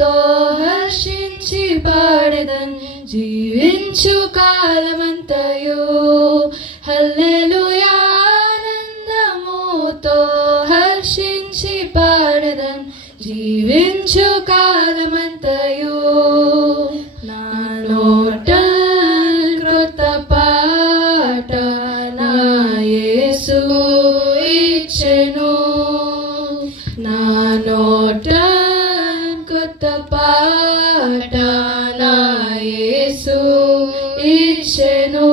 ఆనందముతో హర్షించి పాడెదన్ జీవించు కాలమంతయు. హల్లెలూయా ఆనందముతో హర్షించి పాడెదన్ జీవించు కాలమంతయు. నా నోట కృత పాట నా యేసు ఇచ్చెను. నా నోట కృత పాట నా యేసు ఇచ్చెను.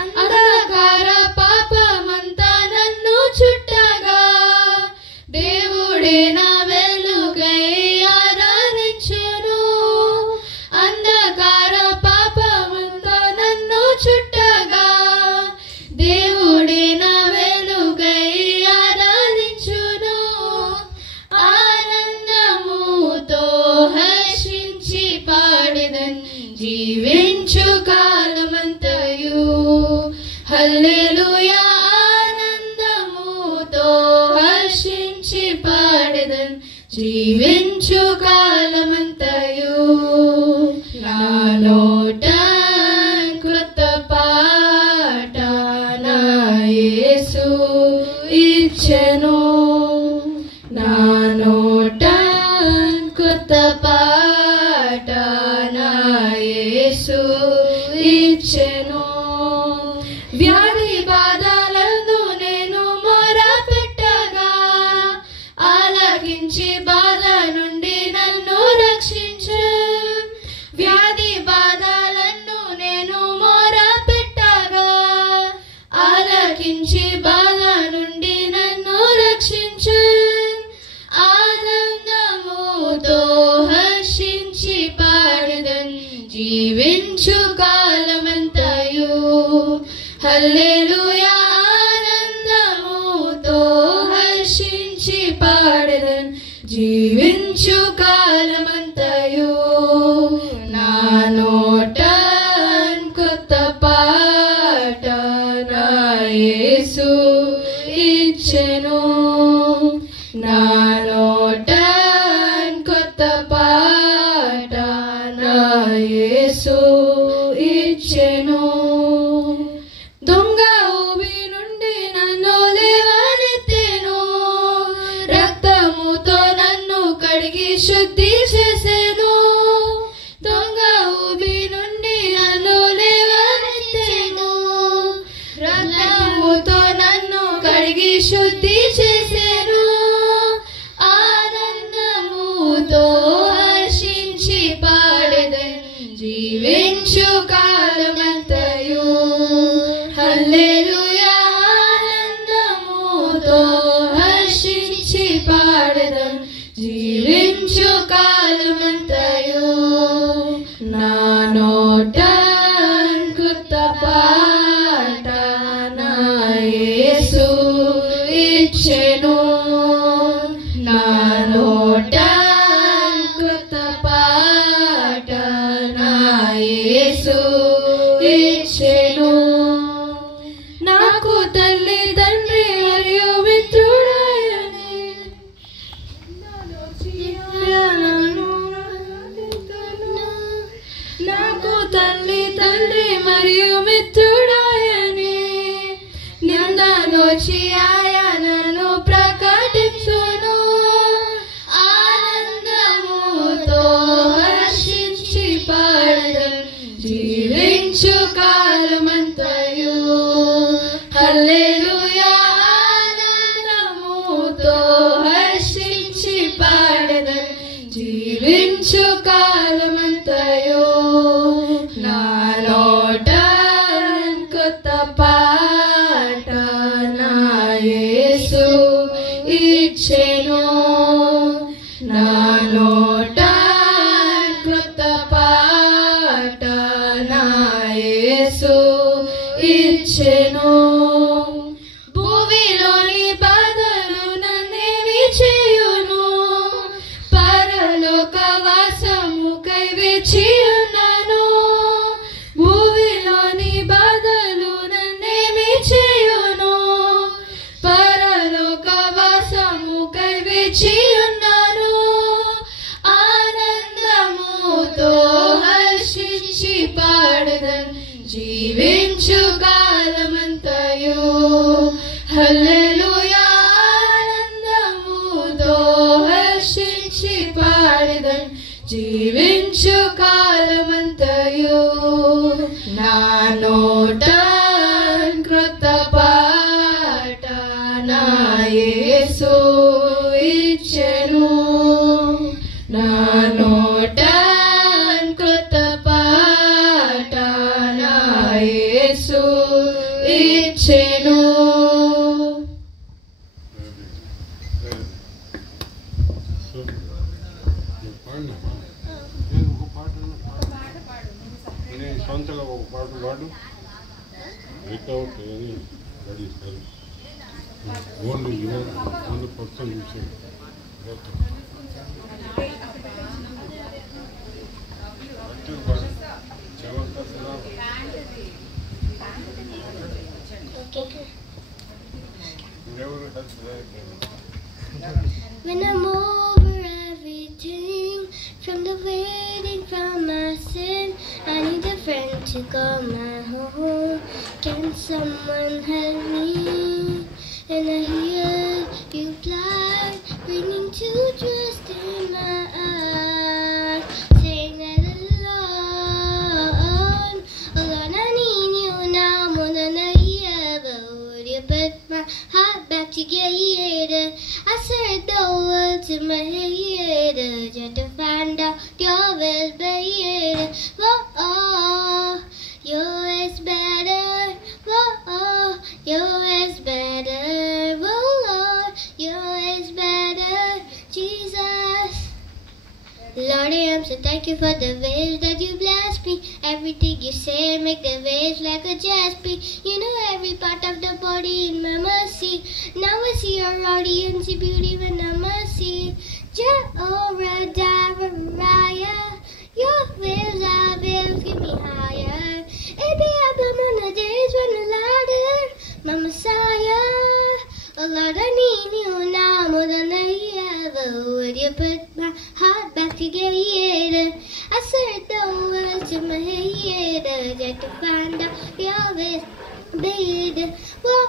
అంధకార పాపమంతా నన్ను చుట్టగా దేవుడే నా వెలుగై ఆరాధించును. అంధకార పాపమంతా నన్ను చుట్టగా దేవుడే నా వెలుగై ఆరాధించును. ఆనందముతో హర్షించి పాడెదన్ జీవించు కాలమంతయు. హల్లెలూయా ఆనందముతో హర్షించి పాడెదన్ జీవించు కాలమంతయు. నా నోట కృత పాట నా యేసు ఇచ్చెను. నా నోట కృత పాట నా యేసు ఇచ్చెను. వ్యాధి బాధలందు నేను మొరపెట్టగా ఆలకించి బాధ నుండి నన్ను రక్షించు. వ్యాధి బాధలను నేను మొరపెట్టగా ఆలకించి బాధ నుండి నన్ను రక్షించు. ఆనందముతో హర్షించి పాడెదన్ జీవించు కాలమంతయు. హల్లెలూయా ఆనందముతో హర్షించి పాడెదన్ జీవించు కాలమంతయు. నా నోట కృత పాట నా యేసు ఇచ్చెను. నా నోట కృత పాట నా యేసు ఇచ్చెను. దొంగ ఊబి నుండి నన్ను లేవనెత్తెను. రక్తముతో నన్ను కడిగి శుద్ధి చేసెను. దొంగ ఊబి నుండి నన్ను లేవనెత్తెను. రక్తముతో నన్ను కడిగి శుద్ధి చేసెను. ఆనందముతో హర్షించి పాడెదన్ జీవించు కాలమంతయు. హల్లెలూయా ఆనందముతో హర్షించి పాడెదన్ జీవించు కాలమంతయు. నా నోట కృత పాట నా యేసు ఇచ్చెను. నా నోట కృత పాట నా యేసు ఇచ్చెను. నాకు తల్లి తండ్రి మరియు మిత్రుడాయని నాకు తల్లి తండ్రి మరియు మిత్రుడాయని నిందనొచ్చి ఆయనను ప్రకటించును. ఆనందముతో హర్షించి పాడెదన్ జీవించు కాలమంతయు. హల్లెలూయా ఆనందముతో హర్షించి పాడెదన్ జీవించు కాలమంతయు. నా నోట కృత పాట నా యేసు ఇచ్చెను. నా నోట కృత పాట నా యేసు ఇచ్చెను. భూమిలోని బాధలు నన్నేమి చేయును. పరలోక వాసముకై వేచి ఉన్నాను. భూమిలోని బాధలు నన్నేమి చేయును. పరలోక వాసముకై వేచి ఉన్నాను. జీవించునన్ జీవించు కాలమంతయు నా నోట కృత పాట నా యేసు ఇచ్చెను నా నోట కృత పాట నా యేసు ఇచ్చెను. సొంతగా ఒక పాట పాడు without any only your only person చూసాడు When I'm over everything, from the waiting from my sin, I need a friend to call my home. Can someone help me? And I hear you fly, bringing to trust in my eyes, saying that alone, alone I need you now more than I ever would. You put my heart back together. I said the words in my head just to find out you're well better. Oh, yours better. Oh, yours better. Oh, yours better. Jesus. Lord, I am so thankful for the ways that you bless me. Everything you say make the waves like a jasper. You know every part of the body in my mercy. Now I see your audience, your beauty when I mercy. Jehovah Jireh, your waves are waves, get me higher. It be up on the days when the ladder, my Messiah. Oh Lord, I need you now more than I ever would. You put my heart back together. I said the words in my head just to find out your ways better. Whoa,